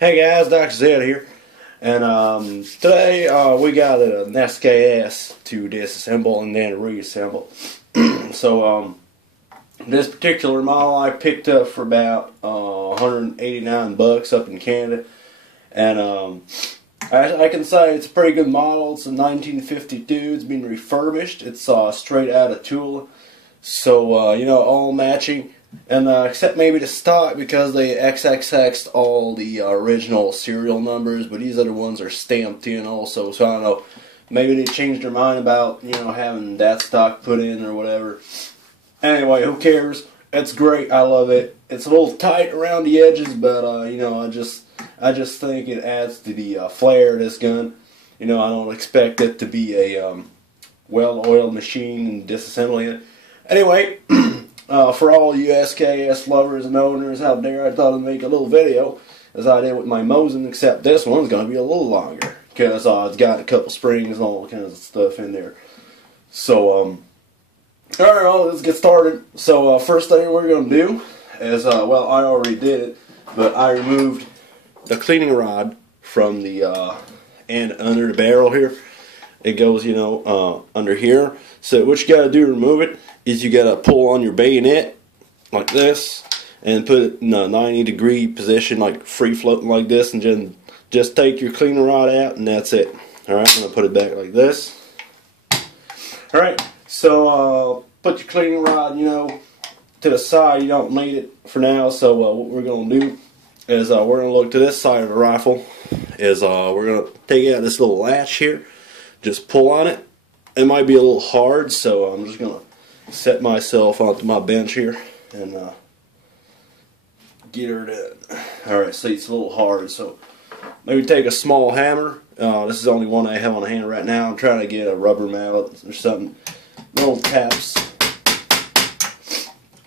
Hey guys, Dr. Zed here, and today we got an SKS to disassemble and then reassemble. So this particular model I picked up for about $189 up in Canada, and I can say it's a pretty good model. It's a 1952. It's been refurbished. It's straight out of Tula, so you know, all matching. And except maybe the stock, because they XXX'd all the original serial numbers, but these other ones are stamped in also. So I don't know, maybe they changed their mind about, you know, having that stock put in or whatever. Anyway, who cares? It's great. I love it. It's a little tight around the edges, but you know, I just think it adds to the flair of this gun. You know, I don't expect it to be a well-oiled machine and disassembling it. Anyway. For all you SKS lovers and owners out there, I thought I'd make a little video, as I did with my Mosin, except this one's going to be a little longer, because it's got a couple springs and all kinds of stuff in there. So, alright, well, let's get started. So, first thing we're going to do is, well, I already did it, but I removed the cleaning rod from the end under the barrel here. It goes, you know, under here. So what you got to do to remove it is you got to pull on your bayonet like this and put it in a 90-degree position, like free floating like this, and then just take your cleaning rod out, and that's it. Alright, I'm going to put it back like this. Alright, so put your cleaning rod, you know, to the side. You don't need it for now, so what we're going to do is we're going to look to this side of the rifle. Is we're going to take out this little latch here. Just pull on it. It might be a little hard, so I'm just going to set myself onto my bench here and get her done. Alright, see, it's a little hard, so maybe take a small hammer. This is the only one I have on hand right now. I'm trying to get a rubber mallet or something. Little taps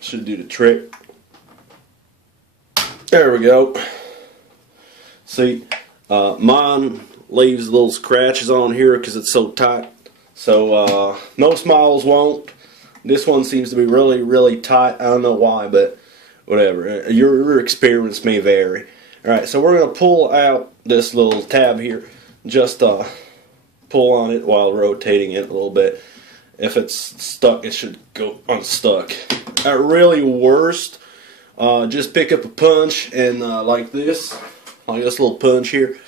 should do the trick. There we go. See, mine leaves little scratches on here because it's so tight. So most models won't. This one seems to be really tight. I don't know why, but whatever. Your experience may vary. Alright, so we're going to pull out this little tab here. Just pull on it while rotating it a little bit. If it's stuck, it should go unstuck. At really worst, just pick up a punch and like this little punch here.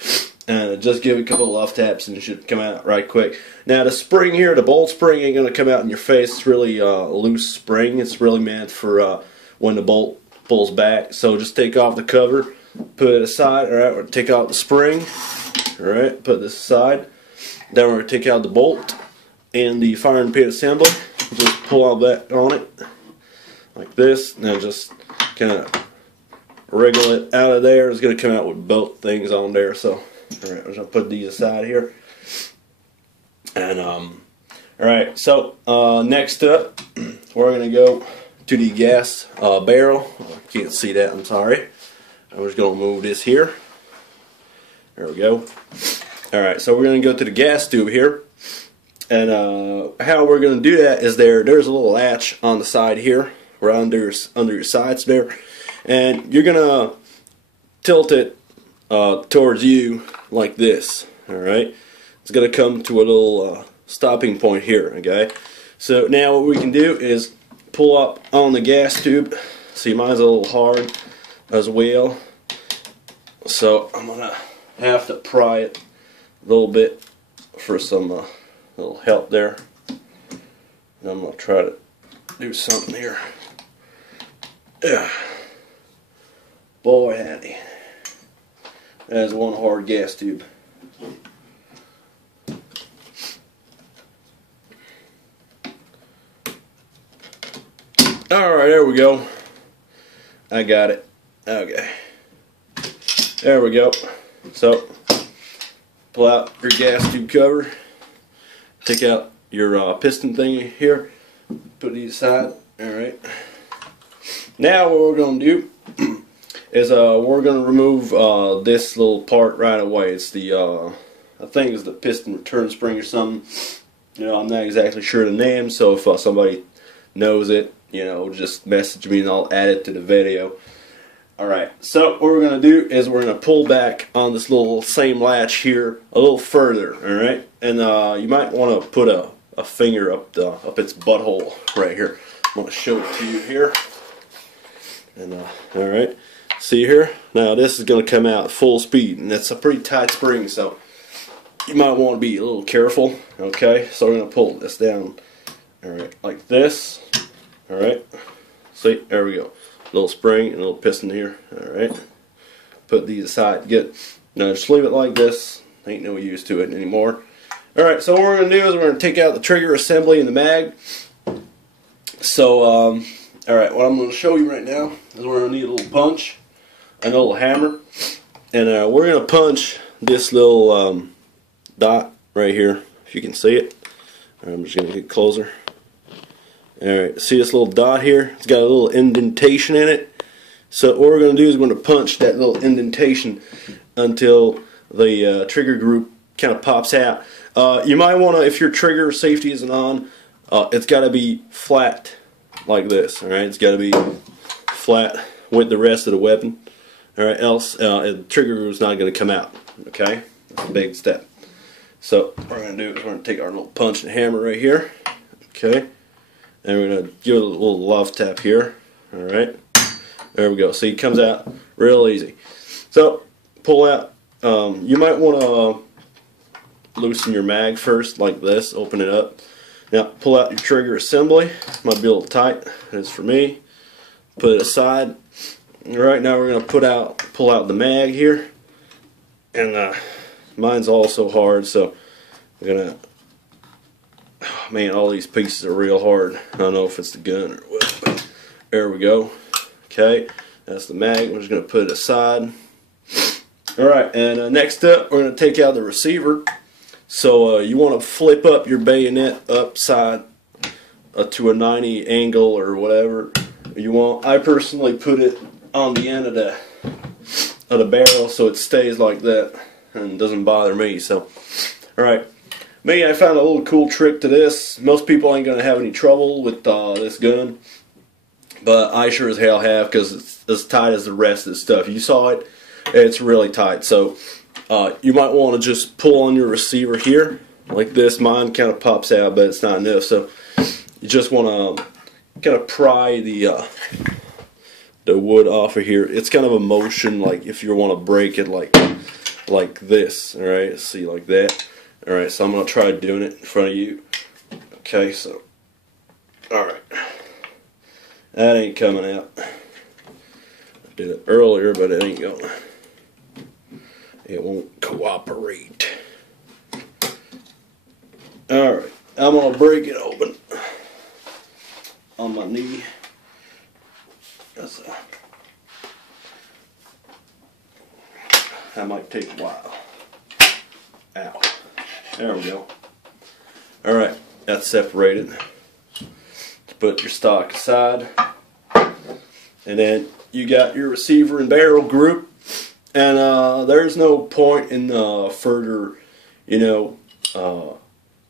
And just give it a couple of love taps and it should come out right quick. Now the spring here, the bolt spring, ain't going to come out in your face. It's really a loose spring. It's really meant for when the bolt pulls back. So just take off the cover, put it aside. Alright, we're going to take out the spring. Alright, put this aside. Then we're going to take out the bolt and the firing pin assembly. Just pull all that on it like this. Now just kind of wriggle it out of there. It's going to come out with both things on there. So alright, I'm just going to put these aside here. And, alright, so, next up, we're going to go to the gas barrel. Can't see that, I'm sorry. I'm just going to move this here. There we go. Alright, so we're going to go to the gas tube here. And, how we're going to do that is there's a little latch on the side here, right under your sights there. And you're going to tilt it towards you like this. Alright, it's going to come to a little stopping point here. Okay, so now what we can do is pull up on the gas tube. See, mine's a little hard as well, so I'm going to have to pry it a little bit for some little help there. And I'm going to try to do something here. Yeah. Boy howdy. That is one hard gas tube. Alright, there we go. I got it. Okay. There we go. So, pull out your gas tube cover. Take out your piston thing here. Put these aside. Alright. Now what we're going to do is we're going to remove this little part right away. It's the, I think it's the piston return spring or something. You know, I'm not exactly sure the name, so if somebody knows it, you know, just message me and I'll add it to the video. Alright, so what we're going to do is we're going to pull back on this little same latch here a little further, alright? And you might want to put a finger up its butthole right here. I'm going to show it to you here. And alright, see here? Now this is going to come out full speed, and it's a pretty tight spring, so you might want to be a little careful, okay? So we're going to pull this down, alright, like this, alright? See, there we go. Little spring and a little piston here. Alright. Put these aside. Good. Now just leave it like this. Ain't no use to it anymore. Alright, so what we're going to do is we're going to take out the trigger assembly and the mag. So, alright, what I'm going to show you right now is we're going to need a little punch and a little hammer. And we're going to punch this little dot right here, if you can see it. I'm just going to get closer. Alright, see this little dot here? It's got a little indentation in it. So what we're going to do is we're going to punch that little indentation until the trigger group kind of pops out. You might want to, if your trigger safety isn't on, it's got to be flat like this. Alright, it's got to be flat with the rest of the weapon. Alright, else the trigger group is not going to come out. Okay, that's a big step. So what we're going to do is we're going to take our little punch and hammer right here. Okay. And we're going to give it a little love tap here. Alright. There we go. See, it comes out real easy. So, pull out. You might want to loosen your mag first, like this. Open it up. Now, pull out your trigger assembly. Might be a little tight. It's for me. Put it aside. Alright, now we're going to pull out the mag here. And mine's also hard, so we're going to... Man, all these pieces are real hard. I don't know if it's the gun or what, but there we go. Okay, that's the mag. We're just going to put it aside. Alright, and next up, we're going to take out the receiver. So you want to flip up your bayonet upside to a 90 angle or whatever you want. I personally put it on the end of the barrel so it stays like that and doesn't bother me. So, alright. Me, I found a little cool trick to this. Most people ain't going to have any trouble with this gun, but I sure as hell have, because it's as tight as the rest of the stuff. You saw it, it's really tight. So you might want to just pull on your receiver here, like this. Mine kind of pops out, but it's not enough. So you just want to kind of pry the wood off of here. It's kind of a motion, like if you want to break it like this, alright, see, like that. Alright, so I'm going to try doing it in front of you. Okay, so, alright. That ain't coming out. I did it earlier, but it ain't going. It won't cooperate. Alright, I'm going to break it open on my knee. That might take a while. Ow. There we go. Alright, that's separated. Let's put your stock aside. And then you got your receiver and barrel group. And there's no point in further,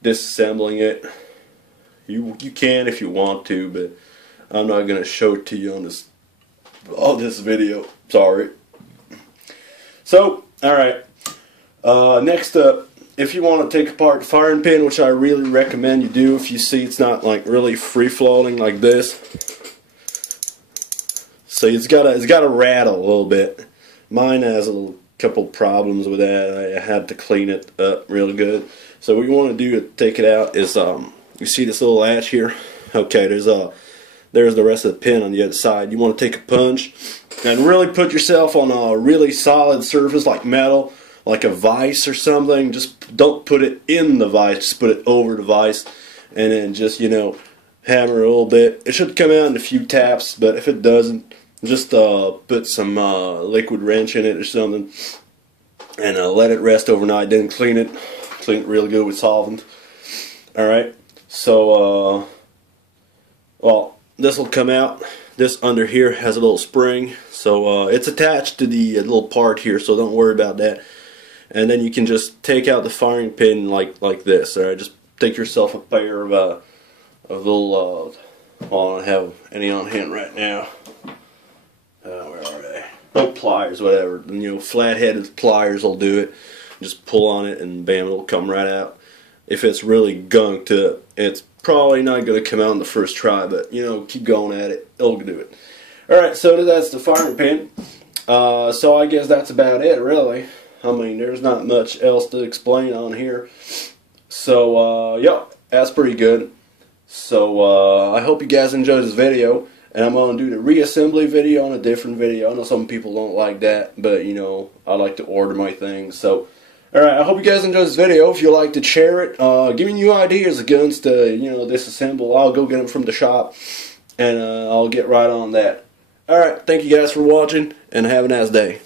disassembling it. You can if you want to, but I'm not going to show it to you on this video. Sorry. So, alright. Next up, if you want to take apart the firing pin, which I really recommend you do if you see it's not like really free floating like this. So it's got to rattle a little bit. Mine has a couple problems with that. I had to clean it up real good. So what you want to do to take it out is you see this little latch here? Okay, there's the rest of the pin on the other side. You want to take a punch and really put yourself on a really solid surface like metal, like a vise or something. Just don't put it in the vise, just put it over the vise, and then just, hammer a little bit. It should come out in a few taps, but if it doesn't, just put some liquid wrench in it or something, and let it rest overnight. Then clean it real good with solvent. Alright, so, well, this will come out. This under here has a little spring, so it's attached to the little part here, so don't worry about that. And then you can just take out the firing pin like this. Alright, just take yourself a pair of little, well, I don't have any on hand right now. Where are they? no pliers, whatever. You know, flat-headed pliers will do it. Just pull on it and bam, it'll come right out. If it's really gunked up, it's probably not going to come out in the first try, but you know, keep going at it, it'll do it. Alright, so that's the firing pin. So I guess that's about it, really. I mean, there's not much else to explain on here. So, yeah, that's pretty good. So, I hope you guys enjoyed this video. And I'm going to do the reassembly video on a different video. I know some people don't like that, but, you know, I like to order my things. So, alright, I hope you guys enjoyed this video. If you like to share it, give me new ideas of guns to, you know, disassemble. I'll go get them from the shop, and I'll get right on that. Alright, thank you guys for watching, and have a nice day.